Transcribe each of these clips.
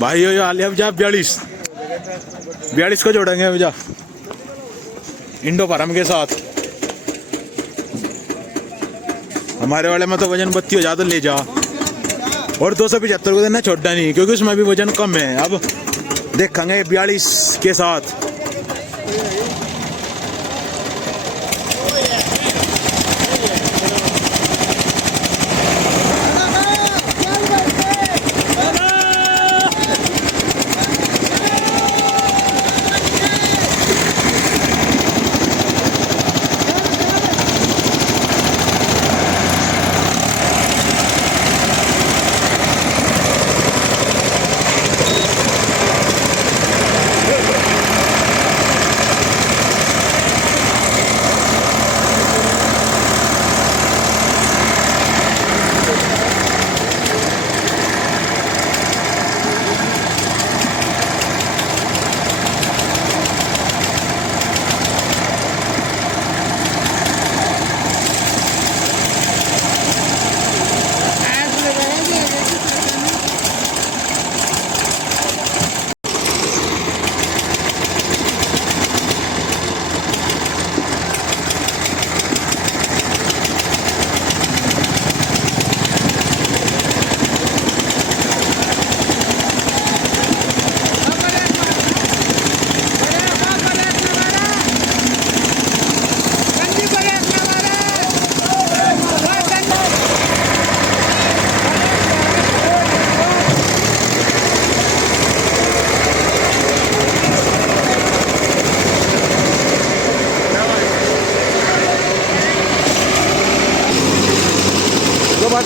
भाई यो आलिया अब 42 को जोड़ेंगे अब जा इंडो फार्म के साथ। हमारे वाले में तो वजन 32 हो जाता ले जा, और 275 को देना छोटा नहीं, क्योंकि उसमें भी वजन कम है। अब देखेंगे 42 के साथ।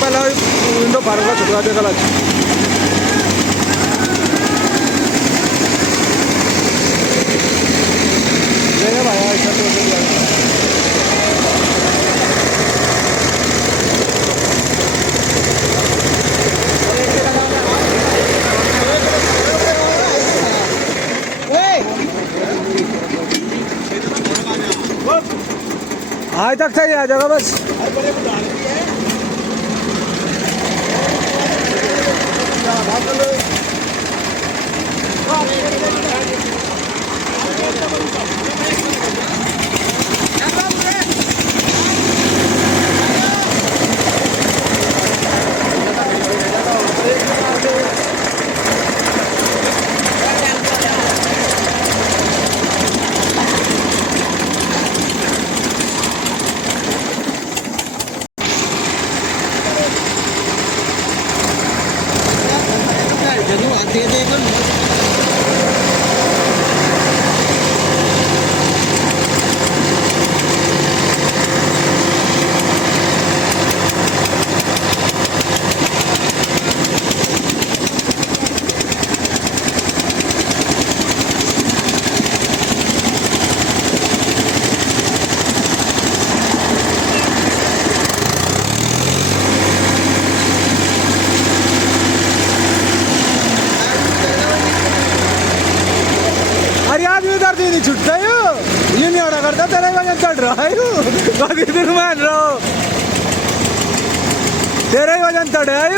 Pala Indo parang ka suka dia kalah. Ini apa ya? Satu lagi. आज तक चाहिए आ जाएगा बस। छुट्टा यो नहीं ऑर्डर करता तेरा वजन चढ़ रहा है बाकी दिन मान रहा हो तेरा ही वजन चढ़ रहा है।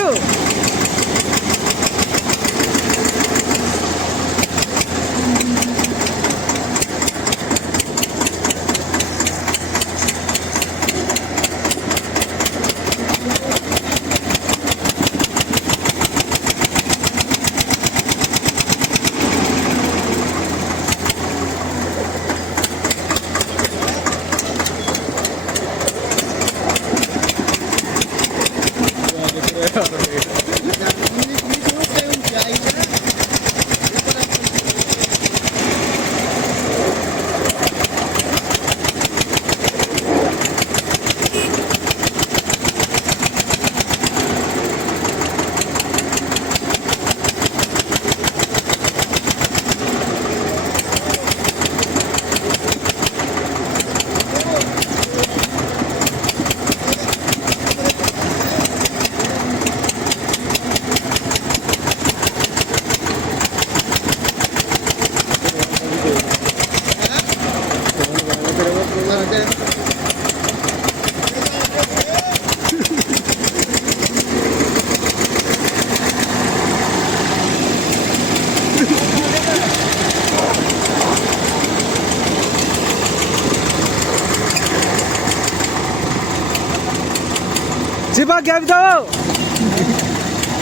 सिपा क्या बताओ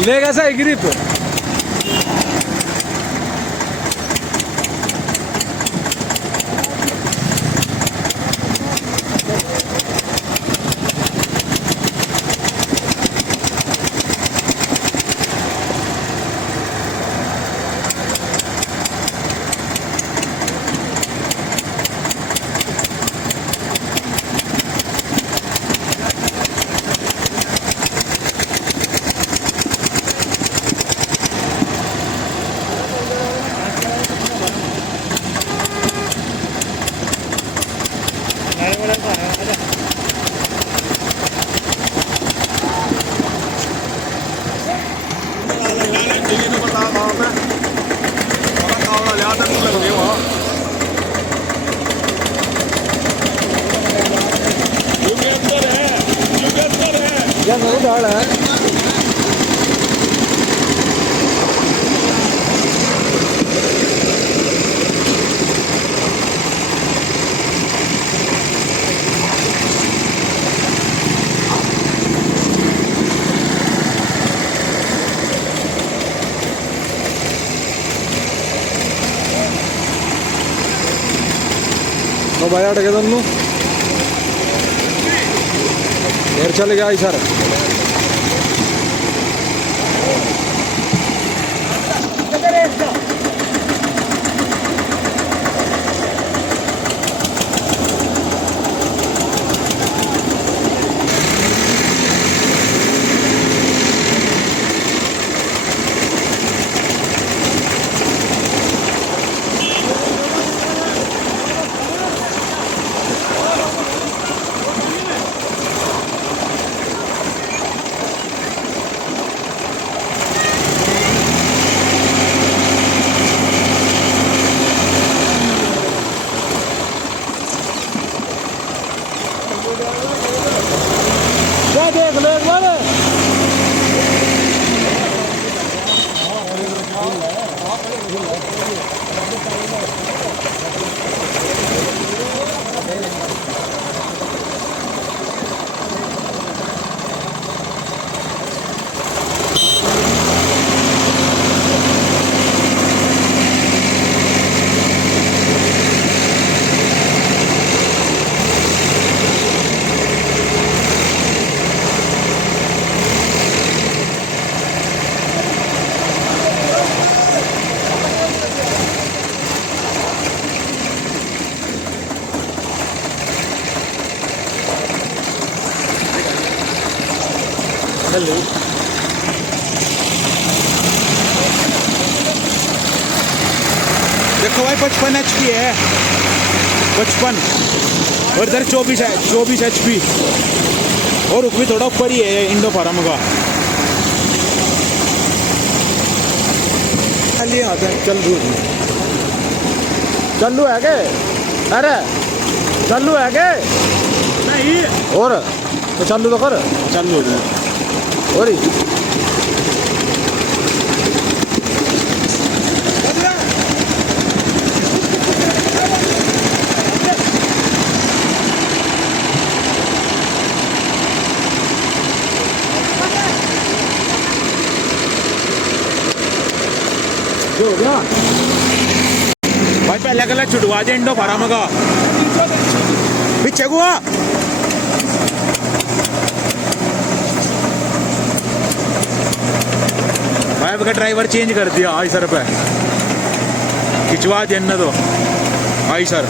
लेगा सही ग्रिप क्या मेरे डाल है तो भाई अटके तुम देर चले गया सर देख लो एक बार हेलो देखो भाई 55 HP है 55 और इधर 24 HP और रुक भी थोड़ा ऊपर ही है इंडो फार्म का खाली आता है चालू है के अरे चालू है के नहीं और तो चालू तो कर चालू हो गया और हो गया भाई पहले कल छुटवा दे इंडो फार्म का पीछे को भाई का ड्राइवर चेंज कर दिया आइसर पे खिंचवा देना तो आइसर